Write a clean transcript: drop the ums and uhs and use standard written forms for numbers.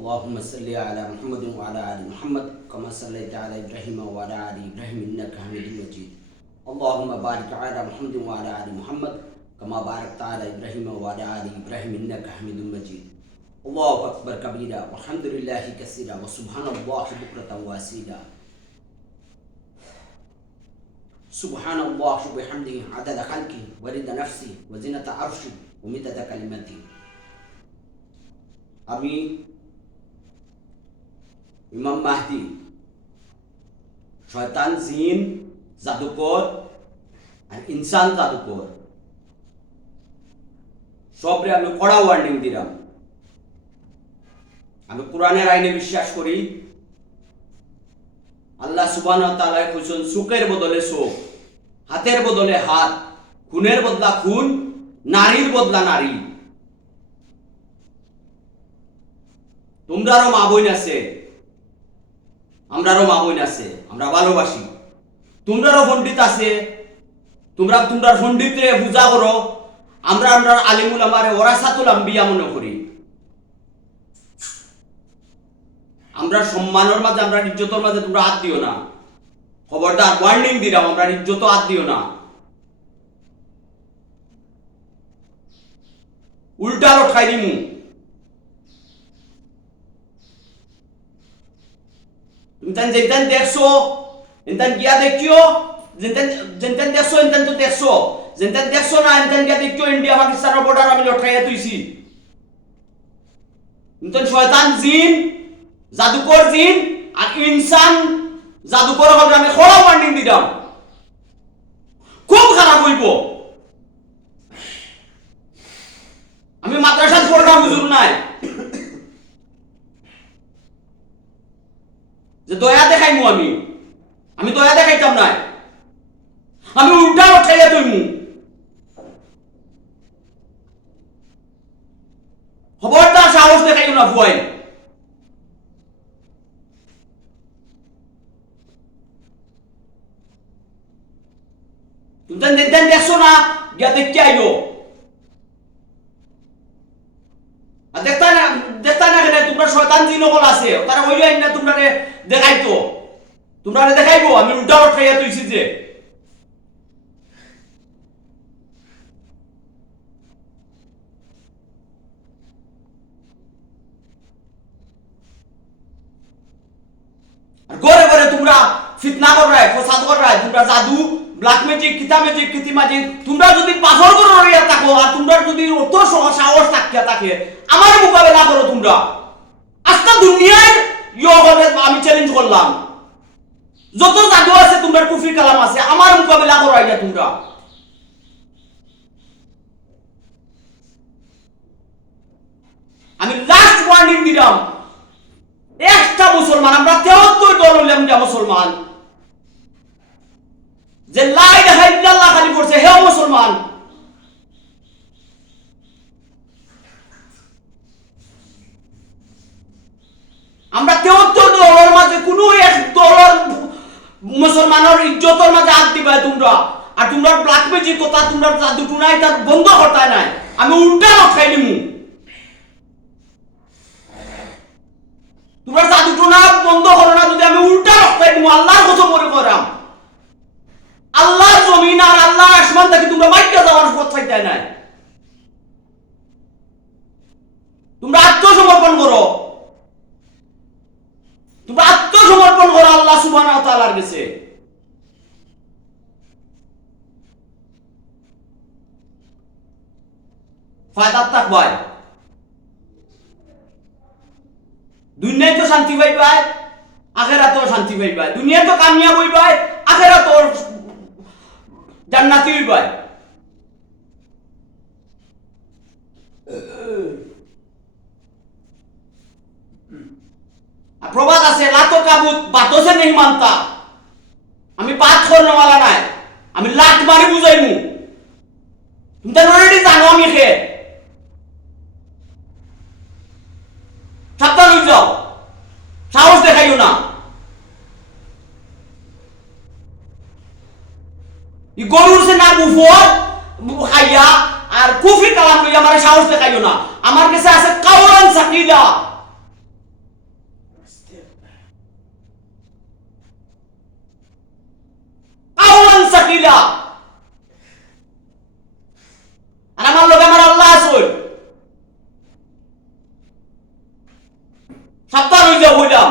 اللهم صل على محمد وعلى آل محمد كما صليت على إبراهيم وعلى آل إبراهيم إنك حميد مجيد اللهم بارك على محمد وعلى آل محمد كما باركت على إبراهيم وعلى آل إبراهيم إنك حميد مجيد الله أكبر كبيرا والحمد لله كثيرا وسبحان الله بكرة وأصيلا سبحان الله وبحمده عدد خلقه ورضا نفسه وزنة عرشه ومدد كلماته আমি ইমাম মাহদি শয়তান জিন জাদুকর আর ইনসান জাদুকর সবরে আমি কড়া ওয়ার্নিং দিলাম। আমি কোরআনের আইনে বিশ্বাস করি। আল্লাহ সুবহানাহু ওয়া তাআলা কইছেন চোখের বদলে চোখ, হাতের বদলে হাত, খুনের বদলা খুন, নারীর বদলা নারী। তোমরারও মা বোন আছে, আমরারও মা বোন আছে, আমরা ভালোবাসি। তোমরারও পণ্ডিত আছে, তোমরার পণ্ডিতে পূজা করো। আমরা আলিমুল আমারে ওরাসাতুল আম্বিয়া মনে করি। আমরা সম্মানের মাঝে, আমরা ইজ্জতের মাঝে তোমরা হাত দিও না। খবরদার, ওয়ার্নিং দিলাম, আমরা ইজ্জত হাত দিও না। উল্টা লটকাই দিমু। যেতেন দেখছো এনতেন গিয়া দেখিও, যেতেন দেখছো এনতেন তো দেখছো, যেতেন দেখছো না এনতেন গিয়া দেখিও। ইন্ডিয়া পাকিস্তানের বর্ডার আমি লটকাইয়া তুইছি। এনতেন শয়তান জিন জাদুকর জিন আর ইনসান জাদুকর হলে আমি খোলা ওয়ার্নিং দিলাম, খুব খারাপ হইব। আমি মাদ্রাসাত পড়না হুজুর নাই যে দয়া দেখাইমু। আমি দয়া দেখাইতাম না, আমি উল্টা উঠাইয়া দইমু। খবরদার সাহস দেখাইও না ভয়। তুমি দেখছো না, গিয়া দেখতে আইও। দেখতা না কেন তোমরা শয়তান জিন সকল আছে, তারা হইল না তোমরা দেখাইতো, তোমরা দেখাইবো। আমি উল্টা উঠাইয়া তুইছি যে ঘরে ঘরে তোমরা ফিতনা করায়, ফসাদ করায়, তোমরা জাদু, ব্ল্যাক ম্যাজিক, কিতা ম্যাজিক, কিতি ম্যাজিক। তোমরা যদি পাথর করে রইয়া থাকো আর তোমরা যদি অত সাহস থাকিয়া থাকে, আমার মোকাবেলা করো। তোমরা আজকে দুনিয়ার আমি চ্যালেঞ্জ করলাম, যত জাদু আছে তোমরা কুফরি কালাম আছে, আমার মোকাবেলা করো। আইয়া তোমরা আমি লাস্ট ওয়ার্নিং দিলাম। একটা মুসলমান, আমরা 73 দল হইলাম যা মুসলমান, যে লা ইলাহা ইল্লাল্লাহ খালি পড়ছে হে মুসলমান। আমরা 73 দলের মাঝে কোনো এক দলের মুসলমানের ইজ্জতের মাঝে হাত দিবা তোমরা। আর তোমরা ব্ল্যাক ম্যাজিক কথা, তোমরা জাদু টুনাই তার বন্ধ করতে নাই। আমি উল্টা লটকাই দিমু। তোমরা জাদু টুনা বন্ধ করো না, যদি আমি উল্টা লটকাই দিমু। আল্লাহর কসম করে করাম, আল্লাহ জমিন আর আল্লাহ আসমান থেকে তোমরা মাইকা যাওয়ার পথ চাইতে নাই। তোমরা আত্মসমর্পণ করো, তোমরা আত্মসমর্পণ করো আল্লাহ সুবহানাহু ওয়া তাআলার কাছে। ফায়দা তাকওয়া, দুনিয়ায় তো শান্তি পাইবাই, আখিরাতেও শান্তি পাইবাই। দুনিয়ায় তো কামিয়াব হইবাই, আখিরাতেও জান্নাতি হইবাই। প্রবাদ আছে, লাতো কাবুত বাতসে নেই মানতা। আমি বাত করনেওয়ালা নাই, আমি লাত মারি বুঝাইমু। তুমি তো অলরেডি জানো আমি খে। সাবধান হয়ে যাও, সাহস দেখাইও না। গরুর সে না মুফত খাইয়া আর কুফরি কালাম লইয়া আমার সাহস দেখাইও না। আমার কাছে আছে কাওলান সাকিলা, কাউলান সাকিলা আর আমার লগে আমার আল্লাহ আছে সাবধান হয়ে যাও হইলাম